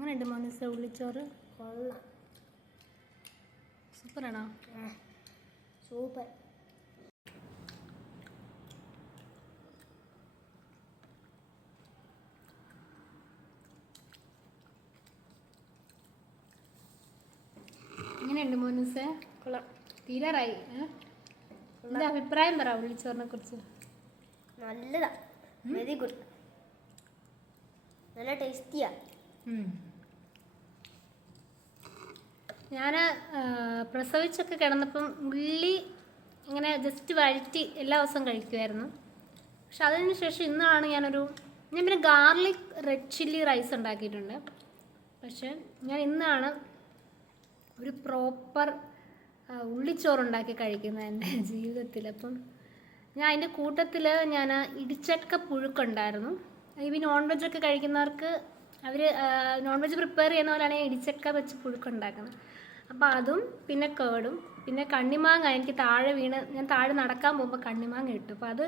അങ്ങനെയുണ്ട് മോനൂസ ഉള്ളിച്ചോറ്? കൊള്ളാം. സൂപ്പറാണോ? സൂപ്പർ. എങ്ങനെയുണ്ട് മോനൂസ? കൊള്ളാം. തീരാറായി. എന്താ അഭിപ്രായം പറ ഉള്ളിച്ചോറിനെ കുറിച്ച്? നല്ലതാ, വെരി ഗുഡ്, നല്ല ടേസ്റ്റിയാ. ഞാൻ പ്രസവിച്ചൊക്കെ കിടന്നപ്പം ഉള്ളി ഇങ്ങനെ ജസ്റ്റ് വഴറ്റി എല്ലാ ദിവസവും കഴിക്കുമായിരുന്നു. പക്ഷെ അതിന് ശേഷം ഇന്നാണ് ഞാൻ പിന്നെ ഗാർലിക് റെഡ് ചില്ലി റൈസ് ഉണ്ടാക്കിയിട്ടുണ്ട്. പക്ഷെ ഞാൻ ഇന്നാണ് ഒരു പ്രോപ്പർ ഉള്ളിച്ചോറുണ്ടാക്കി കഴിക്കുന്നത് എൻ്റെ ജീവിതത്തിൽ. അപ്പം ഞാൻ അതിൻ്റെ കൂട്ടത്തിൽ ഞാൻ ഇടിച്ചക്ക പുഴുക്കുണ്ടായിരുന്നു. ഈ നോൺ വെജൊക്കെ കഴിക്കുന്നവർക്ക് അവർ നോൺ വെജ് പ്രിപ്പയർ ചെയ്യുന്ന പോലെയാണ് ഞാൻ ഇടിച്ചക്ക വെച്ച് പുഴുക്കുണ്ടാക്കുന്നത്. അപ്പോൾ അതും പിന്നെ കേടും പിന്നെ കണ്ണിമാങ്ങ എനിക്ക് ഞാൻ താഴെ നടക്കാൻ പോകുമ്പോൾ കണ്ണിമാങ്ങ ഇട്ടു. അപ്പോൾ അത്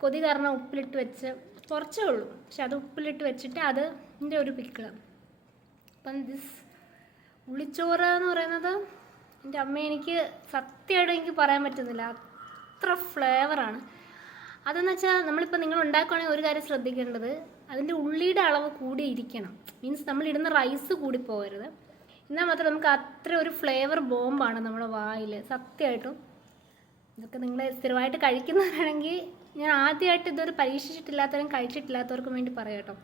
കൊതി കാരണം ഉപ്പിലിട്ട് വെച്ച് കുറച്ചേ ഉള്ളൂ, പക്ഷെ അത് ഉപ്പിലിട്ട് വെച്ചിട്ട് അതിൻ്റെ ഒരു പിക്കിള്. അപ്പം ഉള്ളിച്ചോറ് എന്ന് പറയുന്നത് എൻ്റെ അമ്മ എനിക്ക് സത്യമായിട്ട് എനിക്ക് പറയാൻ പറ്റുന്നില്ല, അത്ര ഫ്ലേവറാണ്. അതെന്ന് വെച്ചാൽ നമ്മളിപ്പോൾ നിങ്ങൾ ഉണ്ടാക്കുകയാണെങ്കിൽ ഒരു കാര്യം ശ്രദ്ധിക്കേണ്ടത്, അതിൻ്റെ ഉള്ളിയുടെ അളവ് കൂടിയിരിക്കണം. മീൻസ് നമ്മളിടുന്ന റൈസ് കൂടി പോകരുത്. എന്നാൽ മാത്രം നമുക്ക് അത്ര ഒരു ഫ്ലേവർ ബോംബാണ് നമ്മുടെ വായിൽ സത്യമായിട്ടും. ഇതൊക്കെ നിങ്ങൾ സ്ഥിരമായിട്ട് കഴിക്കുന്നവരാണെങ്കിൽ, ഞാൻ ആദ്യമായിട്ട് ഇതൊരു പരീക്ഷിച്ചിട്ടില്ലാത്തവരും കഴിച്ചിട്ടില്ലാത്തവർക്കും വേണ്ടി പറയാം കേട്ടോ.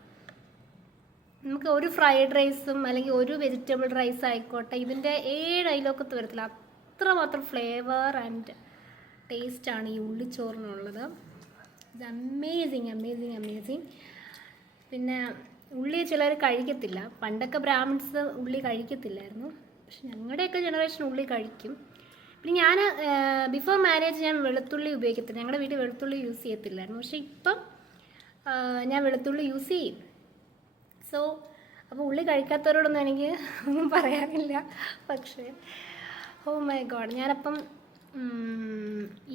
നമുക്ക് ഒരു ഫ്രൈഡ് റൈസും അല്ലെങ്കിൽ ഒരു വെജിറ്റബിൾ റൈസ് ആയിക്കോട്ടെ, ഇതിൻ്റെ 7 അയലോക്കത്ത് വരത്തില്ല, അത്രമാത്രം ഫ്ലേവർ ആൻഡ് ടേസ്റ്റാണ് ഈ ഉള്ളിച്ചോറിനുള്ളത്. ഇത് അമേസിങ് അമേസിങ് അമേസിങ്. പിന്നെ ഉള്ളി ചിലർ കഴിക്കത്തില്ല. പണ്ടൊക്കെ ബ്രാഹ്മിൻസ് ഉള്ളി കഴിക്കത്തില്ലായിരുന്നു, പക്ഷെ ഞങ്ങളുടെയൊക്കെ ജനറേഷൻ ഉള്ളി കഴിക്കും. പിന്നെ ഞാൻ ബിഫോർ മാരേജ് ഞാൻ വെളുത്തുള്ളി ഉപയോഗിക്കത്തില്ല, ഞങ്ങളുടെ വീട്ടിൽ വെളുത്തുള്ളി യൂസ് ചെയ്യത്തില്ലായിരുന്നു. പക്ഷെ ഇപ്പം ഞാൻ വെളുത്തുള്ളി യൂസ് ചെയ്യും. അപ്പോൾ ഉള്ളി കഴിക്കാത്തവരോടൊന്നും എനിക്ക് ഒന്നും പറയാനില്ല. പക്ഷേ ഓ മൈ ഗോഡ്, ഞാനപ്പം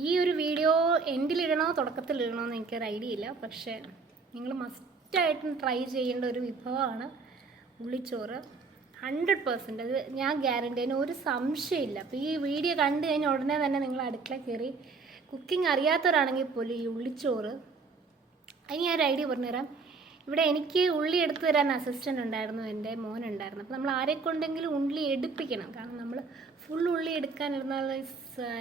ഈ ഒരു വീഡിയോ എൻഡിലിടണോ തുടക്കത്തിലിടണോ എന്ന് എനിക്കൊരു ഐഡിയ ഇല്ല. പക്ഷേ നിങ്ങൾ മസ്റ്റായിട്ടും ട്രൈ ചെയ്യേണ്ട ഒരു വിഭവമാണ് ഉള്ളിച്ചോറ്. 100% അത് ഞാൻ ഗ്യാരണ്ടി, അതിന് ഒരു സംശയമില്ല. അപ്പോൾ ഈ വീഡിയോ കണ്ടു കഴിഞ്ഞാൽ ഉടനെ തന്നെ നിങ്ങൾ അടുക്കള കയറി കുക്കിംഗ് അറിയാത്തവരാണെങ്കിൽ പോലും ഈ ഉള്ളിച്ചോറ്, അതിന് ഞാൻ ഒരു ഐഡിയ പറഞ്ഞുതരാം. ഇവിടെ എനിക്ക് ഉള്ളി എടുത്തു തരാൻ അസിസ്റ്റൻ്റ് ഉണ്ടായിരുന്നു, എൻ്റെ മോനുണ്ടായിരുന്നു. അപ്പോൾ നമ്മൾ ആരെക്കൊണ്ടെങ്കിലും ഉള്ളി എടുപ്പിക്കണം. കാരണം നമ്മൾ ഫുൾ ഉള്ളി എടുക്കാനിരുന്നാൽ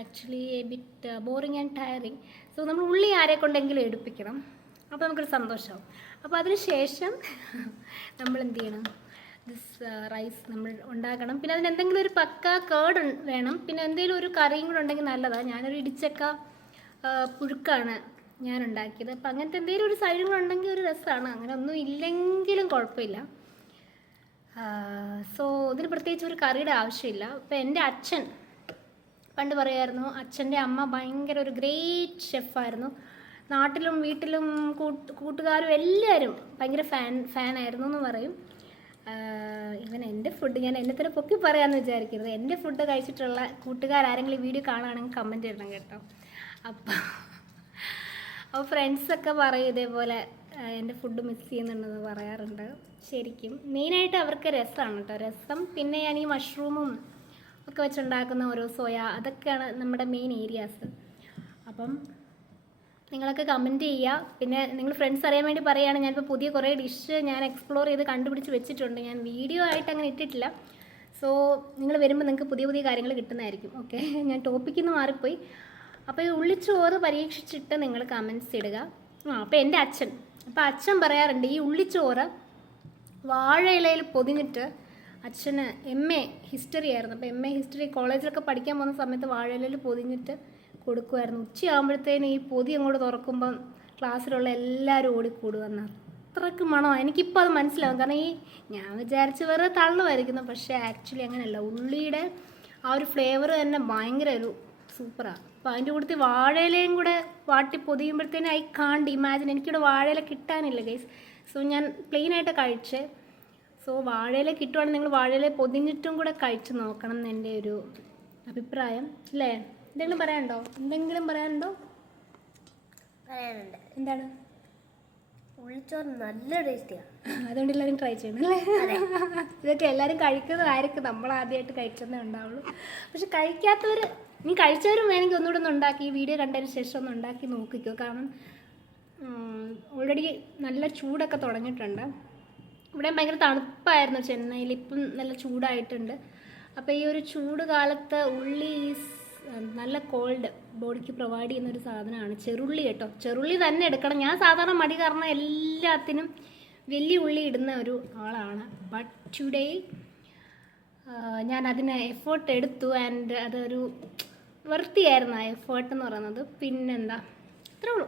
actually a bit boring and tiring. So നമ്മൾ ഉള്ളി ആരെക്കൊണ്ടെങ്കിലും എടുപ്പിക്കണം, അപ്പോൾ നമുക്കൊരു സന്തോഷമാവും. അപ്പോൾ അതിന് ശേഷം നമ്മൾ എന്ത് ചെയ്യണം, റൈസ് നമ്മൾ ഉണ്ടാക്കണം. പിന്നെ അതിന് എന്തെങ്കിലും ഒരു പക്ക കേട് വേണം. പിന്നെ എന്തെങ്കിലും ഒരു കറിയും കൂടെ ഉണ്ടെങ്കിൽ നല്ലതാണ്. ഞാനൊരു ഇടിച്ചക്ക പുഴുക്കാണ് ഞാൻ ഉണ്ടാക്കിയത്. അപ്പം അങ്ങനത്തെ എന്തെങ്കിലും ഒരു സൈഡും കൂടെ ഉണ്ടെങ്കിൽ ഒരു രസമാണ്. അങ്ങനെ ഒന്നും ഇല്ലെങ്കിലും കുഴപ്പമില്ല. സോ ഇതിന് പ്രത്യേകിച്ച് ഒരു കറിയുടെ ആവശ്യമില്ല. അപ്പോൾ എൻ്റെ അച്ഛൻ പണ്ട് പറയുമായിരുന്നു, അച്ഛൻ്റെ അമ്മ ഭയങ്കര ഒരു ഗ്രേറ്റ് ഷെഫായിരുന്നു. നാട്ടിലും വീട്ടിലും കൂട്ടുകാരും എല്ലാവരും ഭയങ്കര ഫാനായിരുന്നു എന്ന് പറയും. ഇവൻ എൻ്റെ ഫുഡ്, ഞാൻ എന്നെ തന്നെ പൊക്കി പറയാമെന്ന് വിചാരിക്കരുത്. എൻ്റെ ഫുഡ് കഴിച്ചിട്ടുള്ള കൂട്ടുകാരാരെങ്കിലും ഈ വീഡിയോ കാണുകയാണെങ്കിൽ കമൻറ്റ് ഇടണം കേട്ടോ. അപ്പോൾ ഫ്രണ്ട്സൊക്കെ പറയും ഇതേപോലെ എൻ്റെ ഫുഡ് മിസ് ചെയ്യുന്നുണ്ടെന്ന് പറയാറുണ്ട്. ശരിക്കും മെയിനായിട്ട് അവർക്ക് രസമാണ് കേട്ടോ, രസം. പിന്നെ ഞാൻ ഈ മഷ്റൂമും ഒക്കെ വെച്ചുണ്ടാക്കുന്ന ഓരോ സോയ, അതൊക്കെയാണ് നമ്മുടെ മെയിൻ ഏരിയാസ്. അപ്പം നിങ്ങളൊക്കെ കമൻറ്റ് ചെയ്യുക. പിന്നെ നിങ്ങൾ ഫ്രണ്ട്സ് അറിയാൻ വേണ്ടി പറയുകയാണ്, ഞാനിപ്പോൾ പുതിയ കുറേ ഡിഷ് ഞാൻ എക്സ്പ്ലോർ ചെയ്ത് കണ്ടുപിടിച്ച് വെച്ചിട്ടുണ്ട്. ഞാൻ വീഡിയോ ആയിട്ട് അങ്ങനെ ഇട്ടിട്ടില്ല. സോ നിങ്ങൾ വരുമ്പോൾ നിങ്ങൾക്ക് പുതിയ പുതിയ കാര്യങ്ങൾ കിട്ടുന്നതായിരിക്കും. ഓക്കെ, ഞാൻ ടോപ്പിക്കിൽ നിന്ന് മാറിപ്പോയി. അപ്പോൾ ഈ ഉള്ളിച്ചോറ് പരീക്ഷിച്ചിട്ട് നിങ്ങൾ കമൻറ്റ്സ് ഇടുക. അപ്പോൾ എൻ്റെ അച്ഛൻ പറയാറുണ്ട്, ഈ ഉള്ളിച്ചോറ് വാഴയിലയിൽ പൊതിഞ്ഞിട്ട്, അച്ഛന് MA ഹിസ്റ്ററി ആയിരുന്നു. അപ്പോൾ MA ഹിസ്റ്ററി കോളേജിലൊക്കെ പഠിക്കാൻ പോകുന്ന സമയത്ത് വാഴയിലയിൽ പൊതിഞ്ഞിട്ട് കൊടുക്കുമായിരുന്നു. ഉച്ചയാകുമ്പോഴത്തേനും ഈ പൊതി അങ്ങോട്ട് തുറക്കുമ്പം ക്ലാസ്സിലുള്ള എല്ലാവരും ഓടിക്കൂടുവെന്ന്. അത്രയ്ക്ക് മണമാണ്. എനിക്കിപ്പോൾ അത് മനസ്സിലാവും. കാരണം ഞാൻ വിചാരിച്ച് വേറെ തള്ളുമായിരിക്കുന്നു, പക്ഷേ ആക്ച്വലി അങ്ങനെയല്ല. ഉള്ളിയുടെ ആ ഒരു ഫ്ലേവർ തന്നെ ഭയങ്കര ഒരു സൂപ്പറാണ്. അപ്പോൾ അതിൻ്റെ കൂട്ടത്തിൽ വാഴയിലയും കൂടെ വാട്ടി പൊതിയുമ്പോഴത്തേനും ഐ കാണ്ട് ഇമാജിൻ. എനിക്കിവിടെ വാഴയില കിട്ടാനില്ല ഗൈസ്. സോ ഞാൻ പ്ലെയിനായിട്ട് കഴിച്ചേ. സോ വാഴയില കിട്ടുവാണെങ്കിൽ നിങ്ങൾ വാഴയില പൊതിഞ്ഞിട്ടും കൂടെ കഴിച്ച് നോക്കണം എന്ന് എൻ്റെ ഒരു അഭിപ്രായം. അല്ലേ? എന്തെങ്കിലും പറയാനുണ്ടോ? പറയാനുണ്ട്. എന്താണ്? ഉള്ളിച്ചോറ് നല്ല ടേസ്റ്റിയാണ്. അതുകൊണ്ട് എല്ലാവരും ട്രൈ ചെയ്യണം അല്ലേ? ഇതൊക്കെ എല്ലാവരും കഴിക്കുന്നതായിരിക്കും, നമ്മൾ ആദ്യമായിട്ട് കഴിക്കുന്നേ ഉണ്ടാവുള്ളൂ. പക്ഷെ കഴിക്കാത്തവർ, നീ കഴിച്ചവരും വേണമെങ്കിൽ ഒന്നുകൂടെ ഒന്ന് ഉണ്ടാക്കി, ഈ വീഡിയോ കണ്ടതിന് ശേഷം ഒന്ന് ഉണ്ടാക്കി നോക്കിക്കോ. കാരണം ഓൾറെഡി നല്ല ചൂടൊക്കെ തുടങ്ങിയിട്ടുണ്ട്. ഇവിടെ ഭയങ്കര തണുപ്പായിരുന്നു ചെന്നൈയിൽ, ഇപ്പം നല്ല ചൂടായിട്ടുണ്ട്. അപ്പോൾ ഈ ഒരു ചൂട് കാലത്ത് ഉള്ളി നല്ല കോൾഡ് ബോഡിക്ക് പ്രൊവൈഡ് ചെയ്യുന്നൊരു സാധനമാണ്. ചെറുള്ളി കേട്ടോ, ചെറുള്ളി തന്നെ എടുക്കണം. ഞാൻ സാധാരണ മടി കാരണം എല്ലാത്തിനും വലിയ ഉള്ളി ഇടുന്ന ഒരു ആളാണ്. ബട്ട് ടുഡേ ഞാൻ അതിന് എഫേർട്ട് എടുത്തു. ആൻഡ് അതൊരു വൃത്തിയായിരുന്നു ആ എഫേർട്ട് എന്ന് പറയുന്നത്. പിന്നെന്താ, അത്രേ ഉള്ളൂ.